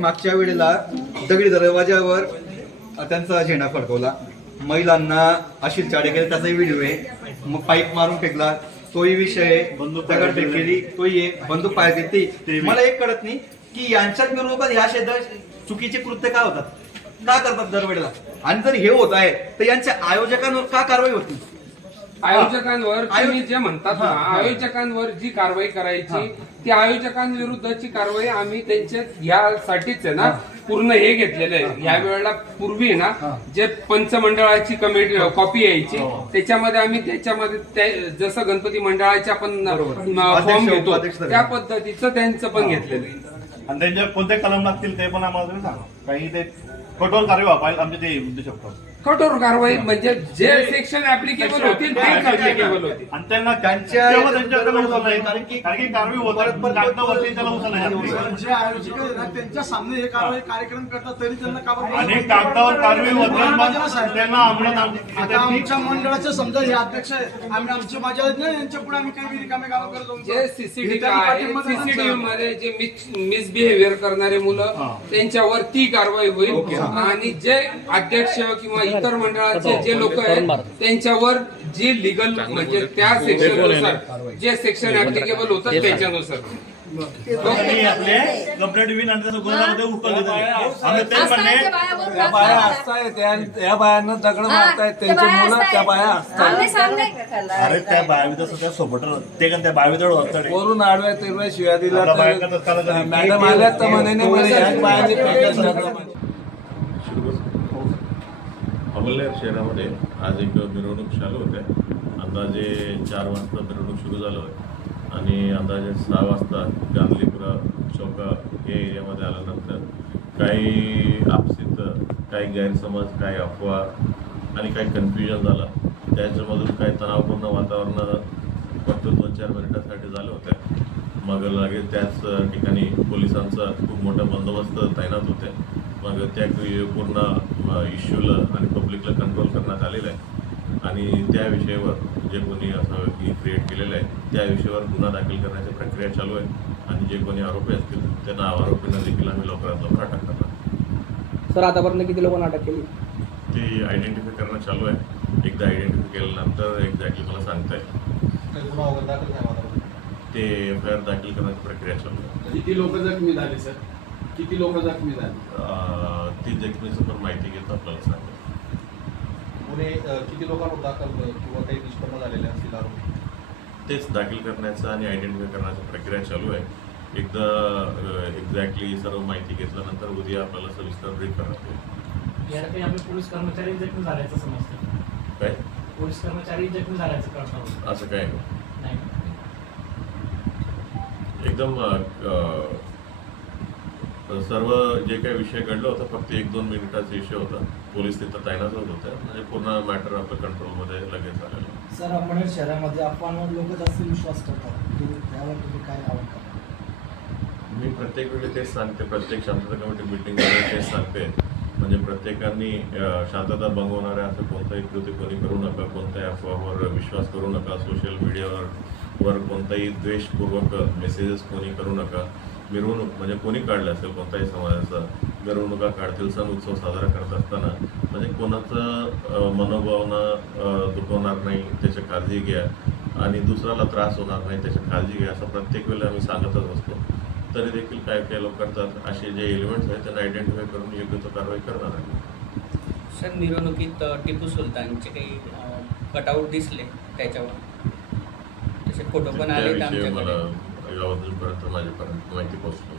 मागच्या वेळेला दगडी दरवाजावर त्यांचा झेंडा फडकवला, महिलांना अशी चाळे केले, त्याचाही व्हिडिओ आहे. मग पाईप मारून फेकला, तोही विषय आहे. दगड फेक केली, तोही आहे. बंदूक पाय ते मला एक कळत नाही की यांच्यात मिरवणुकात ह्या क्षेत्रात चुकीचे कृत्य का होतात, का करतात दरवेळेला. आणि जर हे होत आहे तर यांच्या आयोजकांवर का कारवाई होती? आयोजकांवर तुम्ही जे म्हणतात ना, आयोजकांवर जी कारवाई करायची ती आयोजकांविरुद्धची कारवाई आम्ही त्यांच्या यासाठीच आहे ना पूर्ण हे घेतलेलं आहे. या वेळेला पूर्वी ना जे पंचमंडळाची कमिटी कॉपी यायची त्याच्यामध्ये आम्ही जसं गणपती मंडळाचे आपण फॉर्म घेतो त्या पद्धतीचं त्यांचं पण घेतलेलं आहे. आणि त्यांच्या कोणते कलम लागतील ते पण आम्हाला तुम्ही सांगा. काही ते कठोर कारवाई व्हायला आमचे ते उद्देश शकतो. कठोर कारवाई म्हणजे जे सेक्शन ऍप्लिकेबल होतील तेच ऍप्लिकेबल होतील. आणि त्यांना त्यांच्याकडे उचललंय कारण की कारवाई होतात कागदावरती त्याला उचललंय. जे आयोजक आहेत ना त्यांच्या सामने हे कारवाई कार्यक्रम करतात तरी त्यांना का आणि कागदावर कारवाई होतात त्यांना आता आमच्या मंडळाचे समजा हे अध्यक्ष आहे, आम्ही आमची माझ्या आहेत ना यांच्या पुढे आम्ही काही रिकामे काम करतो. जे सीसीटीव्ही मध्ये जे मिसबिहेवियर करणारे मुलं त्यांच्यावर ती कारवाई होईल. आणि जे अध्यक्ष किंवा इतर मंडळाचे जे लोक आहेत त्यांच्यावर जी लिगल म्हणजे त्या सेक्शननुसार जे सेक्शन ऍप्लिकेबल होतात त्याच्यानुसार आपले कंप्लेंट विन आणि गुन्ह्यामध्ये उकळले आम्ही तेच म्हणणे त्या बाया हसतायत, या बायांना दगड मारतायत त्यांच्या मुलं, त्या बाया हसतायत. अरे त्या बायावी तसं त्या सोबत ते का त्या बायावीजवळ होतं वरून आडव्या तिरव्या शिव्या दिला मॅडम आल्या तर म्हणे नाही म्हणे या बायांनी फेकायचं दगड. अमळनेर शहरामध्ये आज एक मिरवणूक चालू होते. अंदाजे 4 वाजता मिरवणूक सुरू झालं होतं आणि अंदाजे 6 वाजता गांधलीपुरा चौका हे एरियामध्ये आल्यानंतर काही आपसीत काही गैरसमज, काही अफवा आणि काही कन्फ्युजन झालं. त्याच्यामधून काही तणावपूर्ण वातावरण फक्त 2-4 मिनिटासाठी झालं होतं. मग लगेच त्याच ठिकाणी पोलिसांचा खूप मोठा बंदोबस्त तैनात होते. मग त्या पूर्ण इश्यूला आणि पब्लिकला कंट्रोल करण्यात आलेलं आहे आणि त्या विषयावर जे कोणी असं क्रिएट केलेलं आहे त्या विषयावर गुन्हा दाखल करण्याची प्रक्रिया चालू आहे. आणि जे कोणी आरोपी असतील त्यांना आरोपींना देखील आम्ही लवकरात लवकर अटक करणार. सर आतापर्यंत किती लोकांना अटक केली? ती आयडेंटिफाय करणं चालू आहे. एकदा आयडेंटिफाय केल्यानंतर एक्झॅक्टली मला सांगता येईल. ते FIR दाखल करण्याची प्रक्रिया चालू आहे. किती लोक जखमी झाले सर? किती लोक जखमी झाले? ती जखमीचं पण माहिती घेतो आपल्याला सांगेल. पुणे किती लोकांवर दाखल किंवा काही निष्पन्न झालेले असतील आरोपी तेच दाखल करण्याचं आणि आयडेंटिफाय करण्याची प्रक्रिया चालू आहे. एकदा एक्झॅक्टली सर्व माहिती घेतल्यानंतर उद्या आपल्याला सविस्तर ब्रीफ करण्यात येईल. या ठिकाणी आम्ही पोलीस कर्मचारी जखमी झाल्याचं समजतं. काय पोलीस कर्मचारी जखमी झाल्याचं कळतं? असं काय नाही. एकदम सर्व जे काही विषय घडलं होतं फक्त 1-2 मिनिटाचा विषय होता. पोलीस तिथं तैनात होत होते म्हणजे पूर्ण मॅटर आपल्या कंट्रोलमध्ये लगेच आलेलं. सर अमळनेर शहरामध्ये अफवांवर लोक जास्त विश्वास करतात, त्यावर तुम्ही काय आवाहन करा? मी प्रत्येक वेळी तेच सांगते, प्रत्येक शांतता कमिटी मिटिंगमध्ये तेच सांगते. म्हणजे प्रत्येकाने शांतता भंगवणाऱ्या असं कोणताही कृती कोणी करू नका, कोणत्याही अफवावर विश्वास करू नका, सोशल मीडियावर कोणताही द्वेषपूर्वक मेसेजेस कोणी करू नका. मिरवणूक म्हणजे कोणी काढलं असेल कोणत्याही समाजाचा मिरवणुका काढतील, सण उत्सव साजरा करत असताना म्हणजे कोणाचं मनोभावना दुखवणार नाही त्याची काळजी घ्या आणि दुसऱ्याला त्रास होणार नाही त्याची काळजी घ्या असं प्रत्येक वेळेला आम्ही सांगतच असतो. तरी देखील काही लोक करतात. असे जे एलिमेंट्स आहेत त्यांना आयडेंटिफाय करून योग्य तो कारवाई करणार आहे. सर मिरवणुकीत टिपू सुलतानचे काही कटआउट दिसले त्याच्यावर, तसे फोटो पण आले त्याविषयी आमच्याकडे. मला यावरूनपर्यंत माझ्यापर्यंत माहिती पोहोचली.